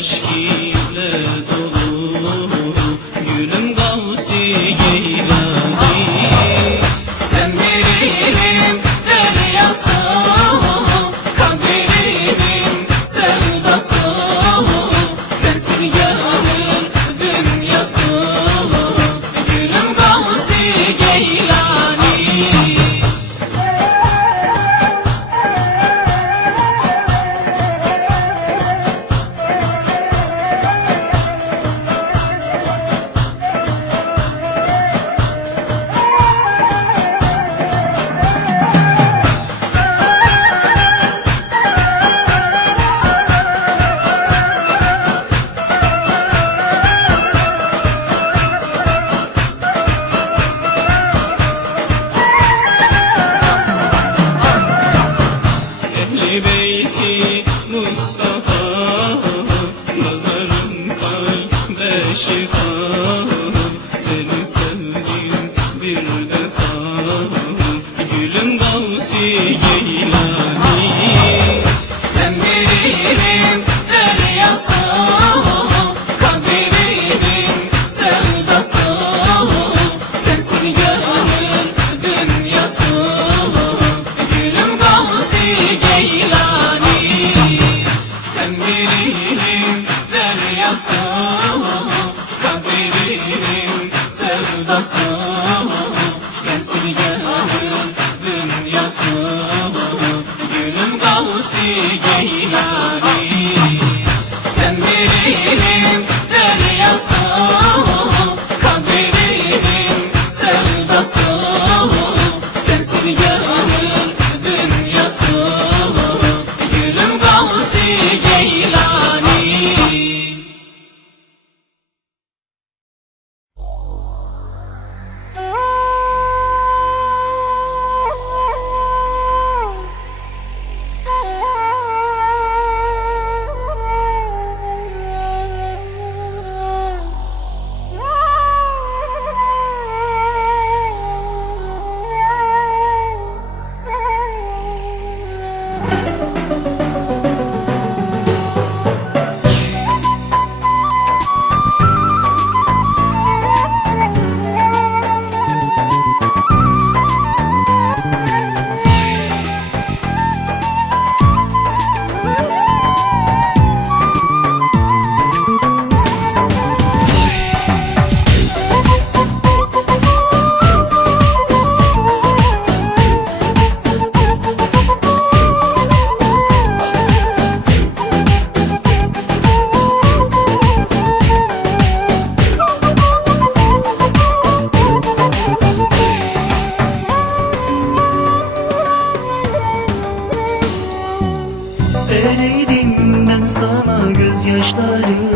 خشکی yeah, yeah. başları.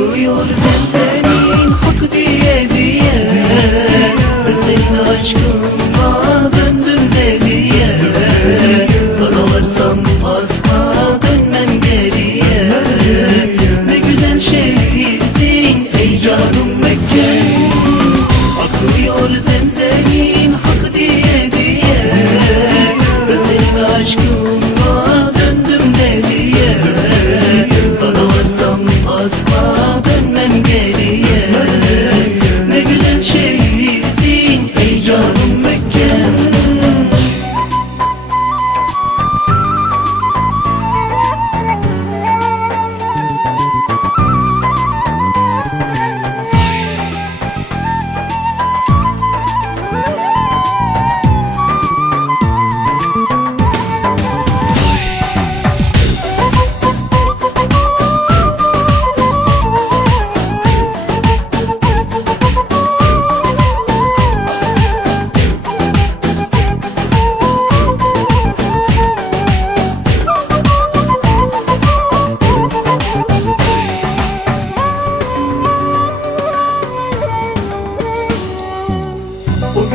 Akıyor zemzemin hak diye diye. Senin aşkınla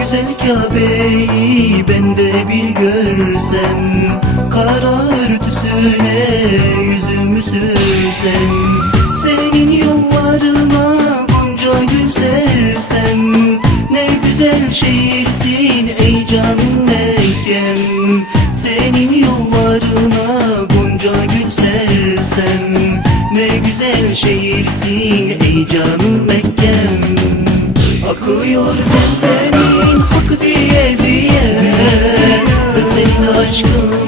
güzel Kabe'yi ben de bir görsem Kara örtüsüne yüzümü sürsem Senin yollarına bunca gül sersem Ne güzel şiirsin ey canım Mekkem Senin yollarına bunca gül sersem Ne güzel şiirsin ey canım Mekkem Akıyor zemzem aşkım.